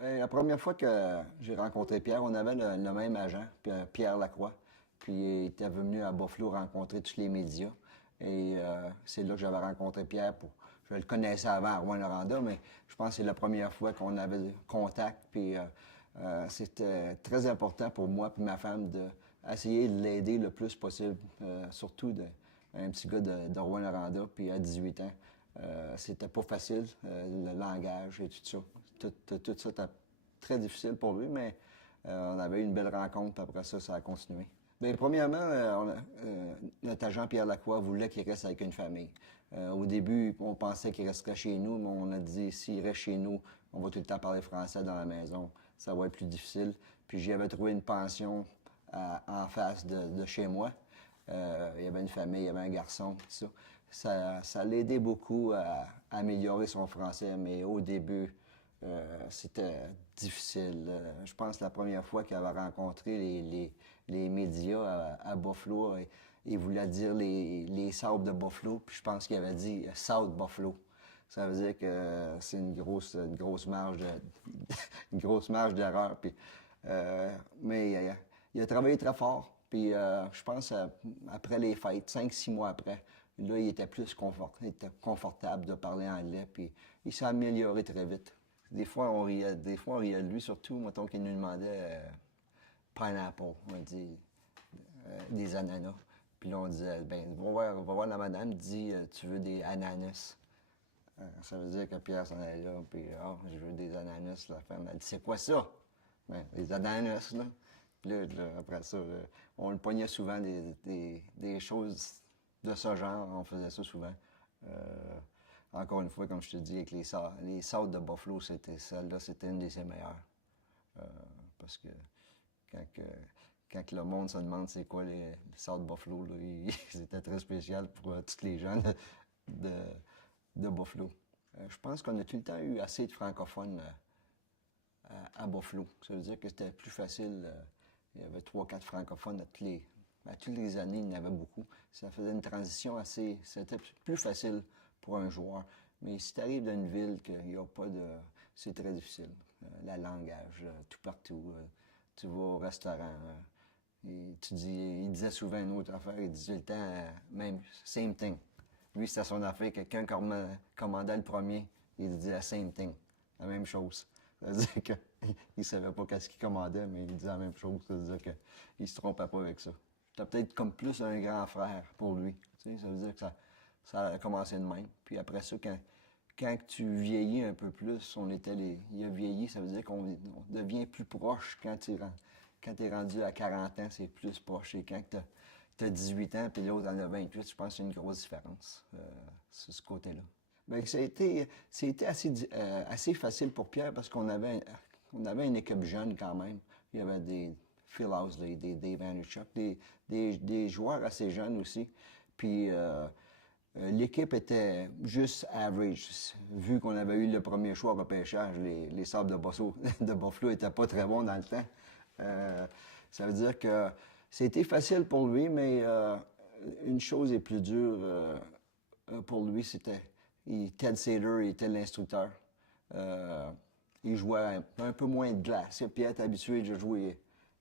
Ben, la première fois que j'ai rencontré Pierre, on avait le même agent, Pierre Lacroix. Puis il était venu à Buffalo rencontrer tous les médias. Et c'est là que j'avais rencontré Pierre. Je le connaissais avant à Rouyn-Noranda, mais je pense que c'est la première fois qu'on avait contact. Puis c'était très important pour moi et ma femme d'essayer de l'aider le plus possible, surtout un petit gars de Rouyn-Noranda, puis à 18 ans. C'était pas facile, le langage et tout ça. Tout ça était très difficile pour lui, mais on avait eu une belle rencontre, puis après ça, ça a continué. Bien, premièrement, notre agent Pierre Lacroix voulait qu'il reste avec une famille. Au début, on pensait qu'il resterait chez nous, mais on a dit, s'il reste chez nous, on va tout le temps parler français dans la maison. Ça va être plus difficile. Puis j'y avais trouvé une pension en face de chez moi. Il y avait une famille, il y avait un garçon, tout ça. Ça l'aidait beaucoup à améliorer son français, mais au début, c'était difficile. Je pense que la première fois qu'il avait rencontré les médias à Buffalo, il voulait dire les sables de Buffalo, puis je pense qu'il avait dit South Buffalo. Ça veut dire que c'est une grosse marge une grosse marge d'erreur. Mais il a travaillé très fort. Puis je pense après les fêtes, 5, 6 mois après, là, il était confortable de parler anglais. Puis il s'est amélioré très vite. Des fois on riait de lui, surtout, mettons qu'il nous demandait pineapple, on dit des ananas. Puis là, on disait, ben, va voir la madame, dit, tu veux des ananas. Ça veut dire que Pierre s'en allait là, puis je veux des ananas. La femme, elle dit, c'est quoi ça? Ben, des ananas, là. Après ça, on le pognait souvent des choses de ce genre, on faisait ça souvent. Encore une fois, comme je te dis, avec les salades de Buffalo, celle-là, c'était une de ses meilleures. Euh, Parce que quand, que quand le monde se demande c'est quoi les salades de Buffalo, là, c'était très spécial pour tous les gens de, de Buffalo. Je pense qu'on a tout le temps eu assez de francophones à Buffalo. Ça veut dire que c'était plus facile. Il y avait 3, 4 francophones à toutes les années, il y en avait beaucoup. Ça faisait une transition assez. C'était plus facile pour un joueur. Mais si tu arrives dans une ville qu'il n'y a pas de. C'est très difficile. La langage, tout partout. Tu vas au restaurant. Et il disait souvent une autre affaire, il disait le temps, même, same thing. Lui, c'était son affaire. Quelqu'un commandait le premier, il disait la same thing, la même chose. Ça veut dire qu'il ne savait pas qu'est-ce qu'il commandait, mais il disait la même chose. Ça veut dire qu'il ne se trompait pas avec ça. C'était peut-être comme plus un grand frère pour lui. Tu sais, ça veut dire que ça a commencé de même. Puis après ça, quand tu vieillis un peu plus, il a vieilli, ça veut dire qu'on devient plus proche quand t'es rendu à 40 ans, c'est plus proche. Et quand t'as 18 ans, puis l'autre en a 28, je pense que c'est une grosse différence sur ce côté-là. Bien, ça a été assez facile pour Pierre parce qu'on avait une équipe jeune quand même. Il y avait des Phil Housley, des Dave Andreychuk, des joueurs assez jeunes aussi. Puis l'équipe était juste average. Vu qu'on avait eu le premier choix au repêchage, les Sabres de Buffalo étaient pas très bons dans le temps. Ça veut dire que c'était facile pour lui, mais une chose est plus dure pour lui, Ted Saylor était l'instructeur. Il jouait un peu moins de glace. Pierre est habitué de jouer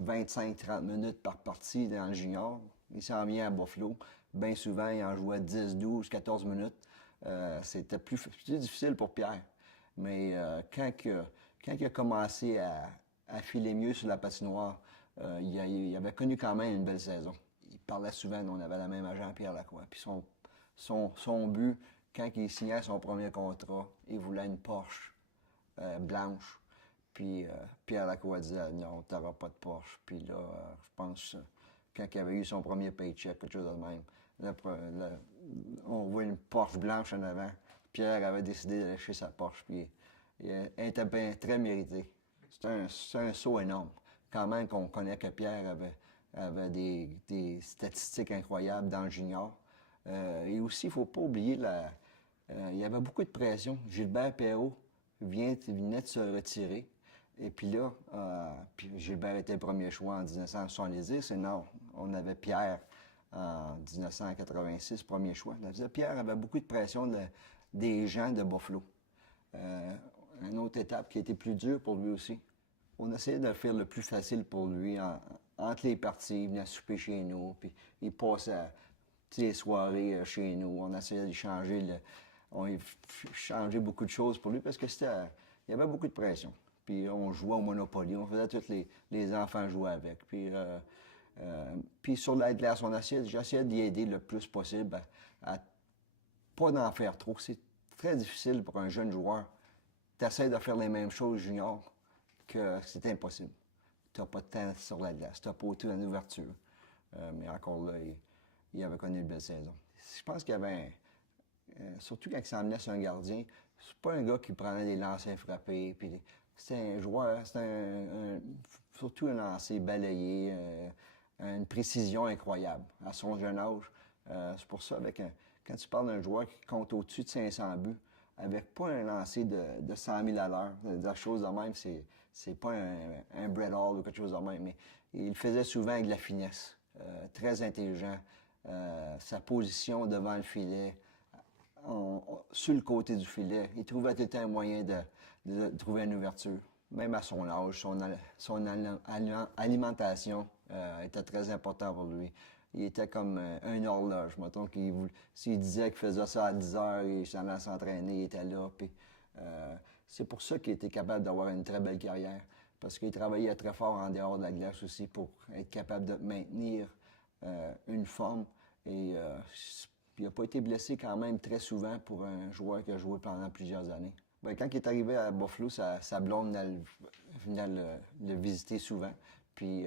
25-30 minutes par partie dans le junior. Il s'en vient à Buffalo. Bien souvent, il en jouait 10, 12, 14 minutes. C'était plus difficile pour Pierre. Mais quand il a commencé à filer mieux sur la patinoire, il avait connu quand même une belle saison. Il parlait souvent, on avait la même agent, Pierre Lacroix. Puis son but, quand il signait son premier contrat, il voulait une Porsche blanche. Puis Pierre Lacroix disait non, t'auras pas de Porsche. Puis là, je pense, quand il avait eu son premier paycheck, quelque chose de même, on voit une Porsche blanche en avant. Pierre avait décidé de lâcher sa Porsche. Puis elle était bien très méritée. C'est un saut énorme. Quand même qu'on connaît que Pierre avait des statistiques incroyables dans le junior. Et aussi, il ne faut pas oublier, il y avait beaucoup de pression. Gilbert Perrault venait de se retirer. Et puis là, puis Gilbert était le premier choix en 1970. Et non, on avait Pierre en 1986, premier choix. Pierre avait beaucoup de pression des gens de Buffalo. une autre étape qui a été plus dure pour lui aussi. On essayait de faire le plus facile pour lui entre les parties. Il venait souper chez nous, puis il passait les soirées chez nous. On essayait de changer, changer beaucoup de choses pour lui parce que il y avait beaucoup de pression. Puis on jouait au Monopoly, on faisait tous les enfants jouer avec. Puis sur la glace, j'essayais d'y aider le plus possible à pas d'en faire trop. C'est très difficile pour un jeune joueur. Tu essaies de faire les mêmes choses junior que c'est impossible. Tu n'as pas de temps sur la glace, tu n'as pas autant d'ouverture. Mais encore là, il avait connu une belle saison. Je pense qu'il y avait, surtout quand il s'emmenait sur un gardien, c'est pas un gars qui prenait des lancers frappés. C'était un joueur, surtout un lancer balayé, une précision incroyable à son jeune âge. C'est pour ça, quand tu parles d'un joueur qui compte au-dessus de 500 buts, avec pas un lancer de 100 000 à l'heure, des choses de même, c'est pas un Brett Hall ou quelque chose de même, mais il le faisait souvent avec de la finesse, très intelligent. Sa position devant le filet, sur le côté du filet, il trouvait tout le temps un moyen de trouver une ouverture. Même à son âge, son alimentation était très importante pour lui. Il était comme un horloge. Mettons s'il disait qu'il faisait ça à 10 heures, il s'en allait s'entraîner, il était là. C'est pour ça qu'il était capable d'avoir une très belle carrière. Parce qu'il travaillait très fort en dehors de la glace aussi pour être capable de maintenir une forme. Il n'a pas été blessé quand même très souvent pour un joueur qui a joué pendant plusieurs années. Ben, quand il est arrivé à Buffalo, sa blonde venait le visiter souvent. Puis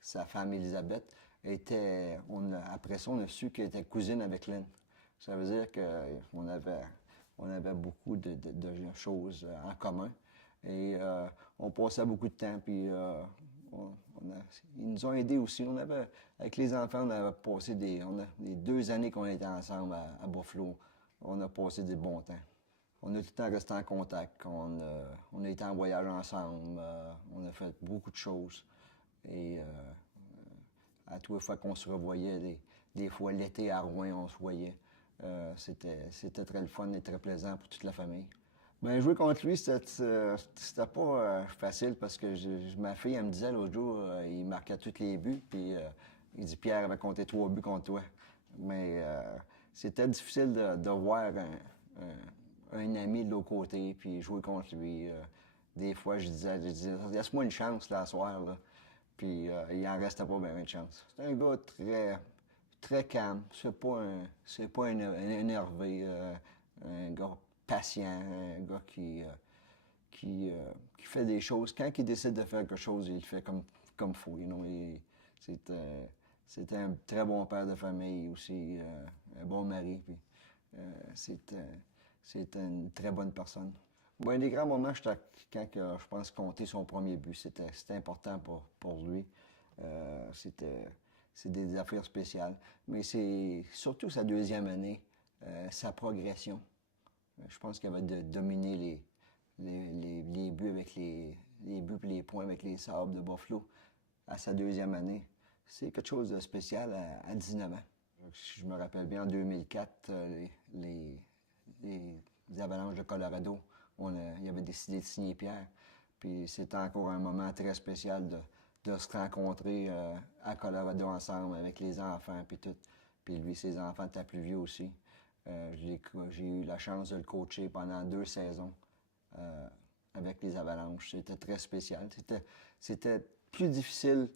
sa femme, Elisabeth, après ça, on a su qu'elle était cousine avec Lynn. Ça veut dire qu'on avait beaucoup de choses en commun. Et on passait beaucoup de temps. Puis ils nous ont aidés aussi. Avec les enfants, on avait passé les 2 années qu'on était ensemble à Buffalo. On a passé des bons temps. On a tout le temps resté en contact. On a été en voyage ensemble. On a fait beaucoup de choses. Et à toutes les fois qu'on se revoyait, des fois l'été à Rouen, on se voyait. C'était très le fun et très plaisant pour toute la famille. Ben, jouer contre lui, c'était pas facile parce que ma fille, elle me disait l'autre jour, il marquait tous les buts, puis il dit Pierre avait compté 3 buts contre toi. Mais c'était difficile de voir un ami de l'autre côté, puis jouer contre lui. Des fois, je disais laisse-moi une chance là, ce soir. Là. Puis il en restait pas bien de chance. C'est un gars très calme. C'est pas un énervé. Un gars patient. Un gars qui fait des choses. Quand il décide de faire quelque chose, il le fait comme faut. You know? C'était un très bon père de famille aussi. Un bon mari. Puis, c'était une très bonne personne. Bon, un des grands moments, quand je pense compter son premier but, c'était important pour lui. C'est des affaires spéciales. Mais c'est surtout sa deuxième année, sa progression. Je pense qu'il avait dominé les buts avec les buts et les points avec les Sabres de Buffalo à sa deuxième année. C'est quelque chose de spécial à 19 ans. Si je me rappelle bien, en 2004, les Avalanches de Colorado, il avait décidé de signer Pierre. Puis c'était encore un moment très spécial de se rencontrer à ensemble avec les enfants puis tout. Puis lui, ses enfants étaient plus vieux aussi. J'ai eu la chance de le coacher pendant 2 saisons avec les Avalanches. C'était très spécial. C'était plus difficile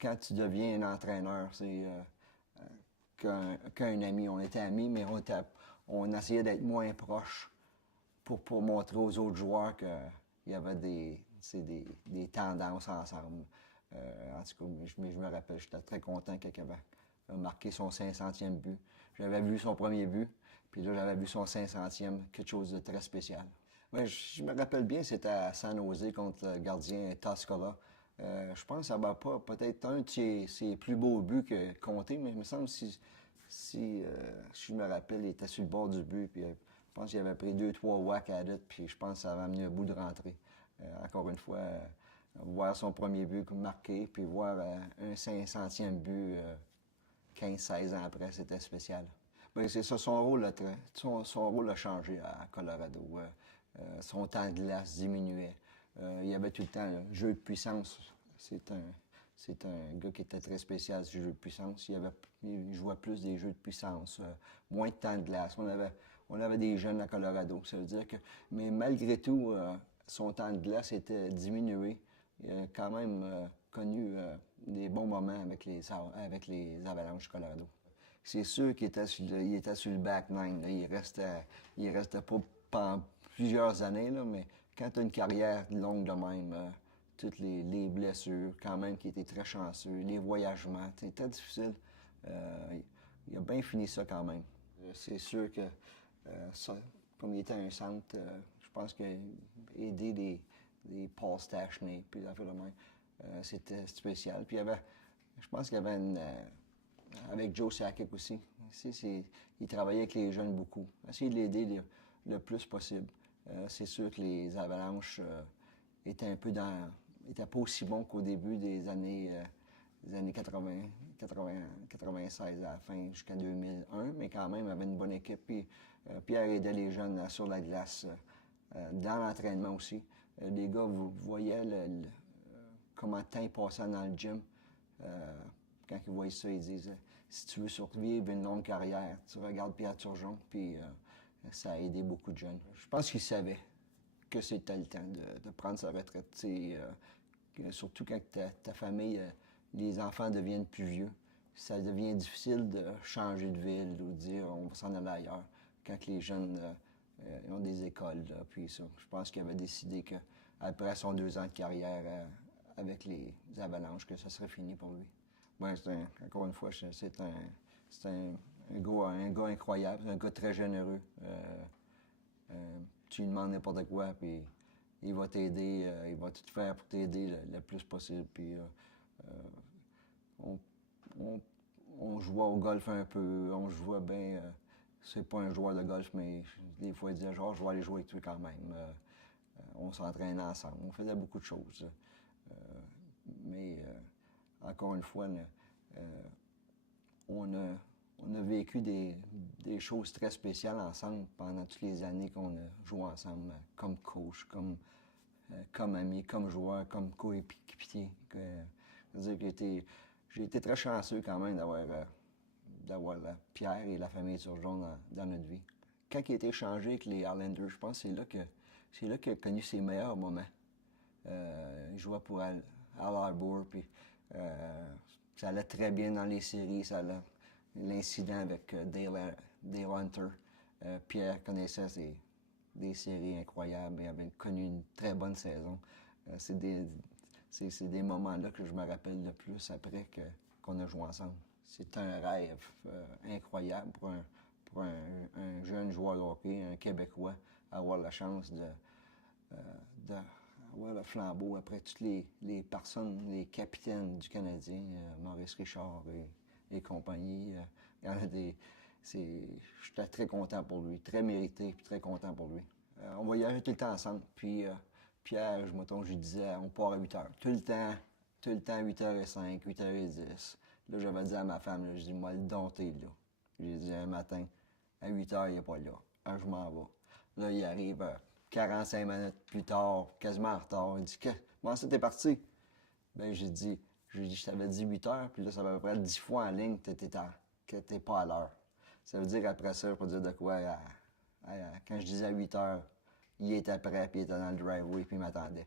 quand tu deviens un entraîneur qu'un ami. On était amis, mais on essayait d'être moins proches pour montrer aux autres joueurs qu'il y avait des tendances ensemble. En tout cas, je me rappelle, j'étais très content quand il avait marqué son 500e but. J'avais vu son premier but, puis là, j'avais vu son 500e, quelque chose de très spécial. Ouais, je me rappelle bien, c'était à San Jose contre le gardien Toscola. Je pense que ça va pas peut-être un de ses plus beaux buts que compté, mais il me semble si je me rappelle, il était sur le bord du but, puis je pense qu'il avait pris 2-3 whacks à it, puis je pense que ça avait amené un bout de rentrée. Encore une fois, voir son premier but marqué, puis voir un 500e but 15-16 ans après, c'était spécial. Ben, c'est ça, son rôle a changé à Colorado. son temps de glace diminuait. Il y avait tout le temps le jeu de puissance. C'est un gars qui était très spécial, ce jeu de puissance. Il jouait plus des jeux de puissance, moins de temps de glace. On avait des jeunes à Colorado. Ça veut dire que, mais malgré tout, son temps de glace était diminué. Il a quand même connu des bons moments avec les Avalanches Colorado. C'est sûr qu'il était sur le back nine. Là. Il restait pas pendant plusieurs années, là, mais quand tu as une carrière longue de même, toutes les blessures, quand même, qui étaient très chanceux, les voyagements, c'était difficile. Il a bien fini ça quand même. C'est sûr que, ça, comme il était un centre, je pense qu'aider des Paul Stachny, puis la même, c'était spécial. Puis je pense qu'il y avait avec Joe Sakic aussi. Il travaillait avec les jeunes beaucoup. Essayer de l'aider le plus possible. C'est sûr que les Avalanches étaient étaient pas aussi bons qu'au début des années 96 à la fin jusqu'à 2001, mais quand même avait une bonne équipe. Puis Pierre aidait les jeunes sur la glace, dans l'entraînement aussi. Les gars, vous voyez comment le temps il passait dans le gym. Quand ils voient ça, ils disent si tu veux survivre une longue carrière, tu regardes Pierre Turgeon, puis ça a aidé beaucoup de jeunes. Je pense qu'ils savaient que c'était le temps de prendre sa retraite. Surtout quand ta famille, les enfants deviennent plus vieux, ça devient difficile de changer de ville ou de dire on va s'en aller ailleurs. Quand les jeunes ont des écoles, là, puis ça. Je pense qu'il avait décidé qu'après son 2 ans de carrière avec les Avalanches, que ça serait fini pour lui. Ben, encore une fois, c'est un gars incroyable, un gars très généreux. Tu lui demandes n'importe quoi, puis il va t'aider, il va tout faire pour t'aider le plus possible. Puis on jouait au golf un peu, on jouait bien. C'est pas un joueur de golf, mais des fois il disait genre je vais aller jouer avec toi quand même. On s'entraînait ensemble, on faisait beaucoup de choses. Mais encore une fois, on a vécu des choses très spéciales ensemble pendant toutes les années qu'on a joué ensemble, comme coach, comme ami, comme joueur, comme coéquipier. C'est-à-dire que j'ai été très chanceux quand même d'avoir Pierre et la famille Turgeon dans notre vie. Quand il a été échangé avec les Islanders, je pense que c'est là qu'il a connu ses meilleurs moments. Il jouait pour Al Harbour, puis ça allait très bien dans les séries. L'incident avec Dale Hunter. Pierre connaissait des séries incroyables et avait connu une très bonne saison. C'est des moments-là que je me rappelle le plus après qu'on a joué ensemble. C'est un rêve incroyable pour un jeune joueur de hockey, un Québécois, avoir la chance avoir le flambeau après toutes les personnes, les capitaines du Canadien, Maurice Richard et compagnie. Il y en a j'étais très content pour lui, très mérité, puis très content pour lui. On voyageait tout le temps ensemble, puis Pierre, je lui disais, on part à 8 heures. Tout le temps, 8h05, 8h10. Là, j'avais dit à ma femme, là, je dis, moi, le dompter, là. J'ai dit un matin, à 8 heures, il n'est pas là. Ah, je m'en vais. Là, il arrive 45 minutes plus tard, quasiment en retard. Il dit, comment ça, t'es parti? Ben, je t'avais dit 8 heures, puis là, ça fait à peu près 10 fois en ligne que t'es pas à l'heure. Ça veut dire après ça, je peux dire de quoi, quand je disais à 8 heures, il était prêt, puis il était dans le driveway, puis il m'attendait.